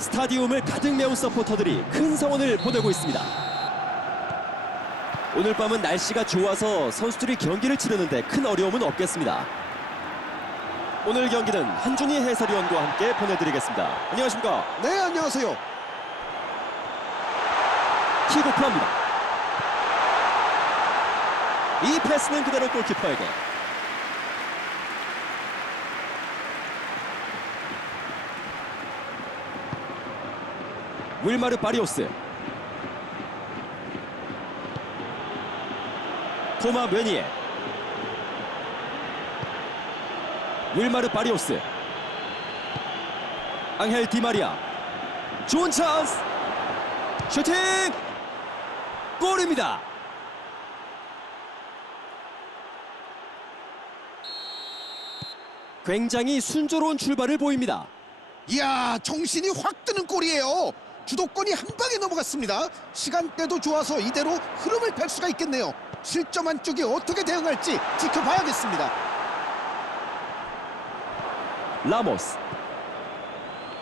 스타디움을 가득 메운 서포터들이 큰 성원을 보내고 있습니다. 오늘 밤은 날씨가 좋아서 선수들이 경기를 치르는데 큰 어려움은 없겠습니다. 오늘 경기는 한준희 해설위원과 함께 보내드리겠습니다. 안녕하십니까? 네, 안녕하세요. 킥오프합니다. 이 패스는 그대로 골키퍼에게. 윌마르 바리오스. 토마 메니에. 윌마르 바리오스. 앙헬 디마리아. 좋은 찬스. 슈팅! 골입니다. 굉장히 순조로운 출발을 보입니다. 이야, 정신이 확 드는 골이에요. 주도권이 한 방에 넘어갔습니다. 시간대도 좋아서 이대로 흐름을 탈 수가 있겠네요. 실점 한 쪽이 어떻게 대응할지 지켜봐야겠습니다. 라모스,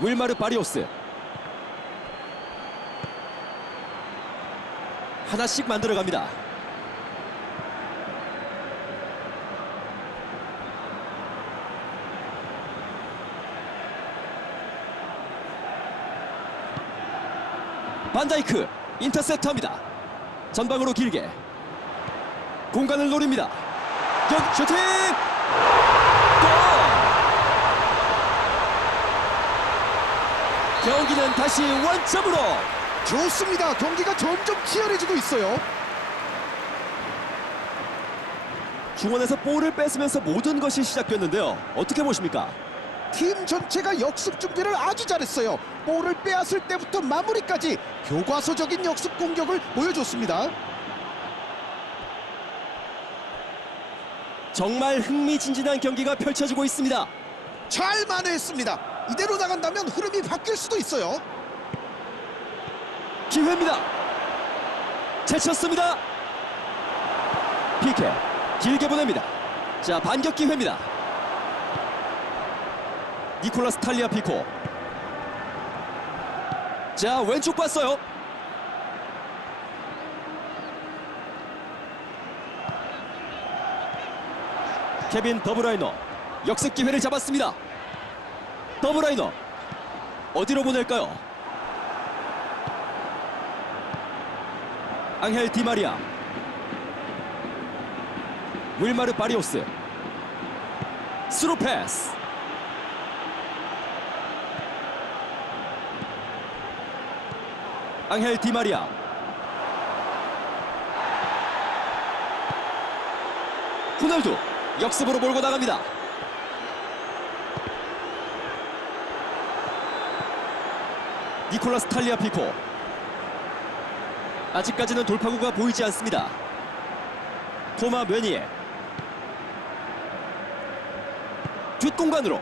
윌마르 바리오스. 하나씩 만들어갑니다. 반다이크 인터셉터입니다. 전방으로 길게 공간을 노립니다. 격 슈팅! 골! 경기는 다시 원점으로 좋습니다. 경기가 점점 치열해지고 있어요. 중원에서 볼을 뺏으면서 모든 것이 시작됐는데요. 어떻게 보십니까? 팀 전체가 역습 준비를 아주 잘했어요. 볼을 빼앗을 때부터 마무리까지 교과서적인 역습 공격을 보여줬습니다. 정말 흥미진진한 경기가 펼쳐지고 있습니다. 잘 만회했습니다. 이대로 나간다면 흐름이 바뀔 수도 있어요. 기회입니다. 제쳤습니다. 피케 길게 보냅니다. 자 반격 기회입니다. 니콜라스 탈리아 피코. 자 왼쪽 봤어요. 케빈 더브라이너 역습 기회를 잡았습니다. 더브라이너 어디로 보낼까요? 앙헬 디마리아 윌마르 바리오스 스루 패스 앙헬 디마리아 호날두 역습으로 몰고 나갑니다 니콜라스 탈리아 피코 아직까지는 돌파구가 보이지 않습니다. 토마 메니에 뒷공간으로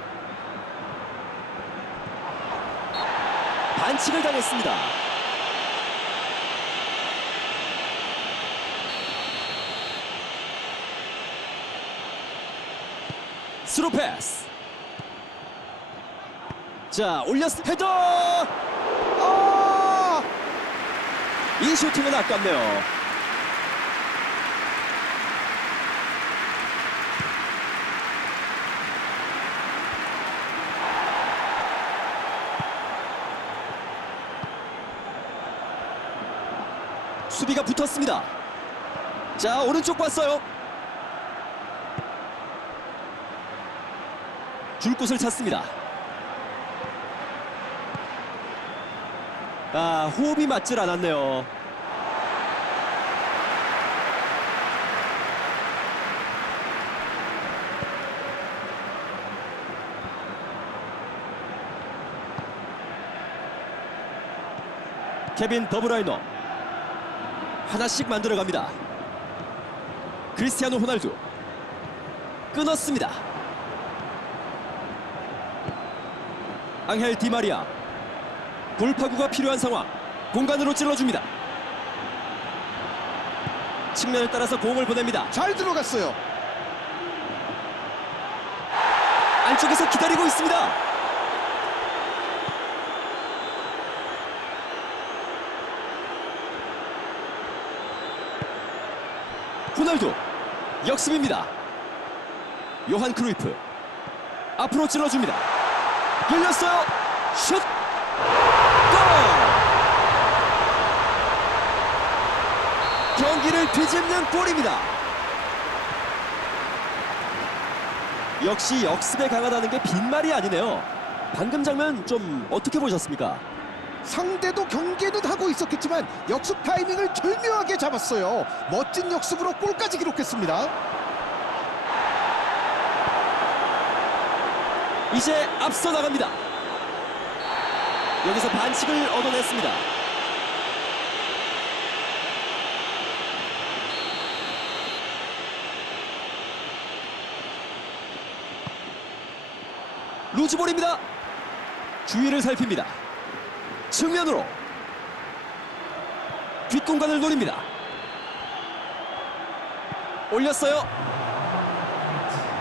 반칙을 당했습니다. 스루 패스. 자, 올렸어. 헤더! 아! 이 슈팅은 아깝네요. 수비가 붙었습니다. 자, 오른쪽 봤어요. 줄 곳을 찾습니다. 아, 호흡이 맞질 않았네요. 케빈 더브라이너 하나씩 만들어갑니다. 크리스티아노 호날두 끊었습니다. 앙헬 디마리아. 돌파구가 필요한 상황. 공간으로 찔러줍니다. 측면을 따라서 공을 보냅니다. 잘 들어갔어요. 안쪽에서 기다리고 있습니다. 호날두 역습입니다. 요한 크루이프. 앞으로 찔러줍니다. 열렸어요. 슛! 골! 경기를 뒤집는 골입니다. 역시 역습에 강하다는 게 빈말이 아니네요. 방금 장면 좀 어떻게 보셨습니까? 상대도 경계는 하고 있었겠지만 역습 타이밍을 절묘하게 잡았어요. 멋진 역습으로 골까지 기록했습니다. 이제 앞서 나갑니다. 여기서 반칙을 얻어냈습니다. 루즈볼입니다. 주위를 살핍니다. 측면으로 뒷공간을 노립니다. 올렸어요.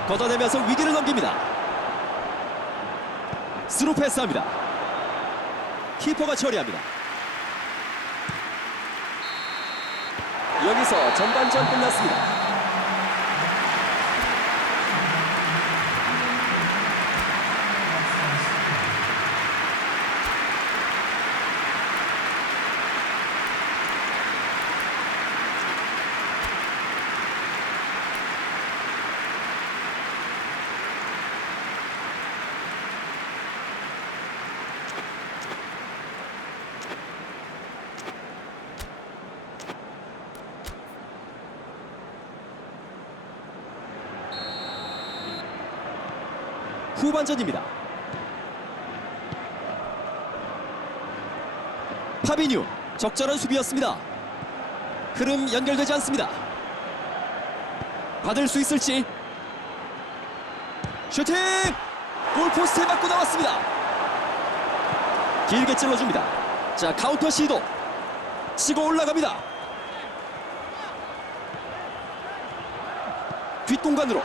걷어내면서 위기를 넘깁니다. 스루 패스합니다. 키퍼가 처리합니다. 여기서 전반전 끝났습니다. 후반전입니다. 파비뉴 적절한 수비였습니다. 흐름 연결되지 않습니다. 받을 수 있을지 슈팅 골포스트에 맞고 나왔습니다. 길게 찔러줍니다. 자 카운터 시도 치고 올라갑니다. 뒷공간으로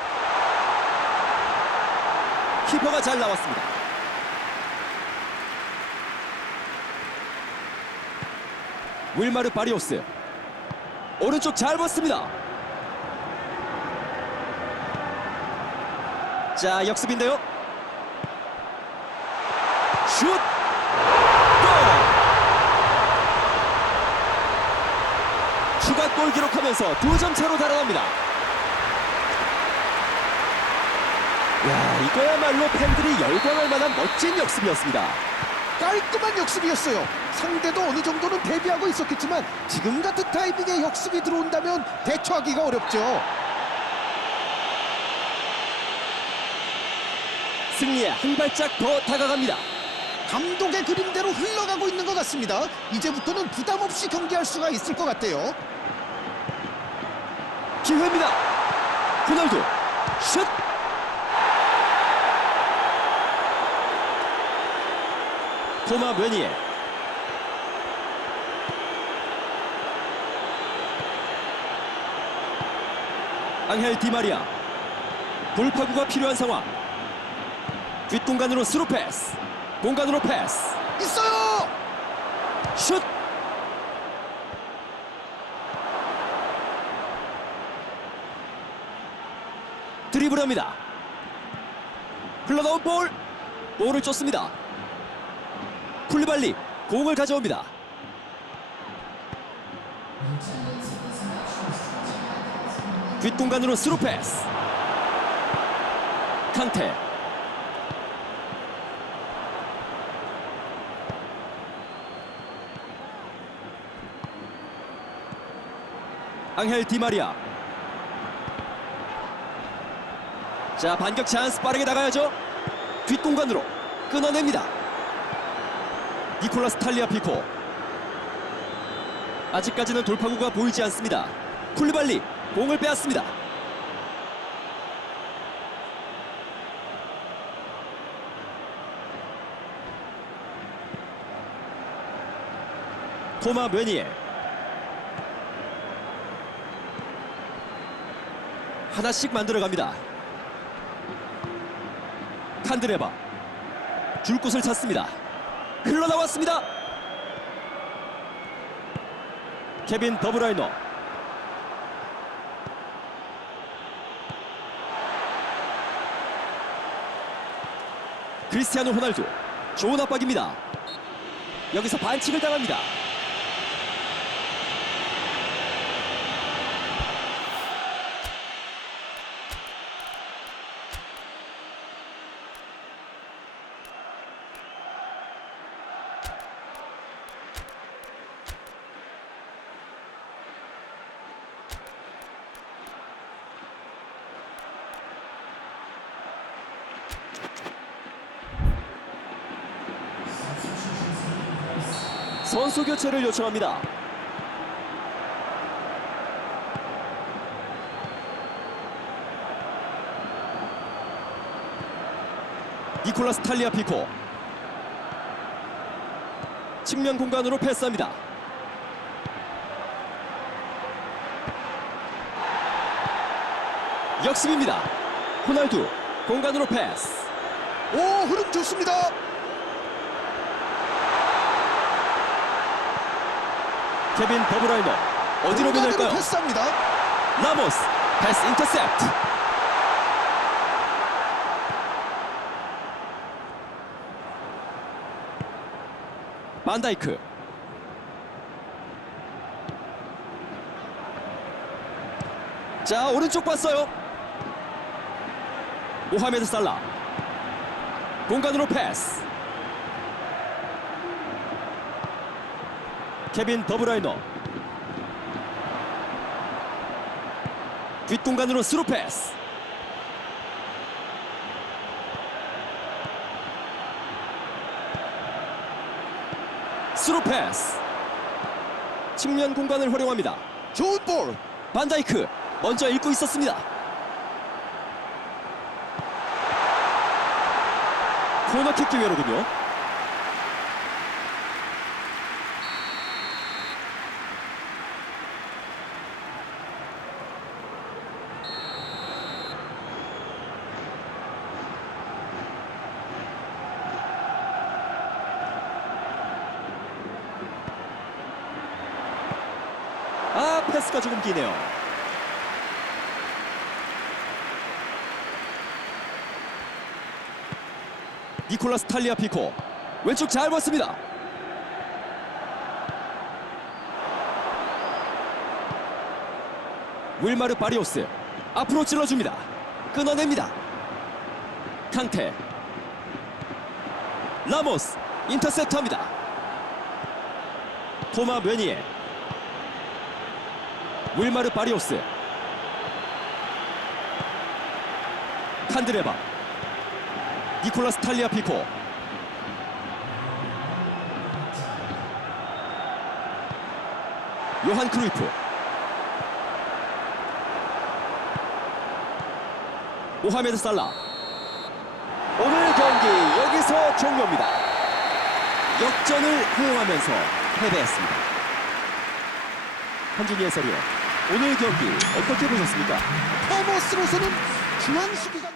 키퍼가 잘 나왔습니다. 윌마르 바리오스 오른쪽 잘 봤습니다. 자 역습인데요. 슛! 골! 추가 골 기록하면서 두 점 차로 달아납니다. 야, 이거야말로 팬들이 열광할 만한 멋진 역습이었습니다. 깔끔한 역습이었어요. 상대도 어느 정도는 대비하고 있었겠지만 지금 같은 타이밍에 역습이 들어온다면 대처하기가 어렵죠. 승리에 한 발짝 더 다가갑니다. 감독의 그림대로 흘러가고 있는 것 같습니다. 이제부터는 부담 없이 경기할 수가 있을 것 같아요. 기회입니다. 호날두 슛! 토마 메니에 앙헬 디마리아 돌파구가 필요한 상황 뒷공간으로 스루 패스 공간으로 패스 있어요. 슛! 드리블합니다. 흘러나온 볼, 볼을 쫓습니다. 쿨리발리 공을 가져옵니다. 뒷공간으로 스루 패스. 칸테 앙헬 디마리아 자 반격 찬스 빠르게 나가야죠 뒷공간으로 끊어냅니다 니콜라스 탈리아 피코. 아직까지는 돌파구가 보이지 않습니다. 쿨리발리 공을 빼앗습니다. 토마 메니에. 하나씩 만들어갑니다. 칸드레바. 줄 곳을 찾습니다. 흘러나왔습니다. 케빈 더브라이너 크리스티아노 호날두 좋은 압박입니다. 여기서 반칙을 당합니다. 선수 교체를 요청합니다. 니콜라스 탈리아 피코 측면 공간으로 패스합니다. 역습입니다. 호날두 공간으로 패스. 오 흐름 좋습니다. 케빈 버브라이너. 어디로 보낼까요? 패스합니다. 라모스 패스 인터셉트. 반다이크. 자 오른쪽 봤어요. 모하메드 살라. 공간으로 패스 케빈 더브라이너 뒷공간으로 스루 패스. 스루 패스. 측면 공간을 활용합니다. 좋은 볼. 반다이크 먼저 읽고 있었습니다. 코너킥 기회로군요. 아 패스가 조금 기네요. 니콜라스 탈리아 피코 왼쪽 잘 봤습니다. 윌마르 바리오스 앞으로 찔러줍니다. 끊어냅니다. 캉테 라모스 인터셉트합니다. 토마 메니에 윌마르 바리오스. 칸드레바. 니콜라스 탈리아 피코 요한 크루이프. 모하메드 살라. 오늘 경기 여기서 종료입니다. 역전을 허용하면서 패배했습니다. 한준희 해설위원 오늘 경기 어떻게 보셨습니까? 토머스로서는 중앙 수비가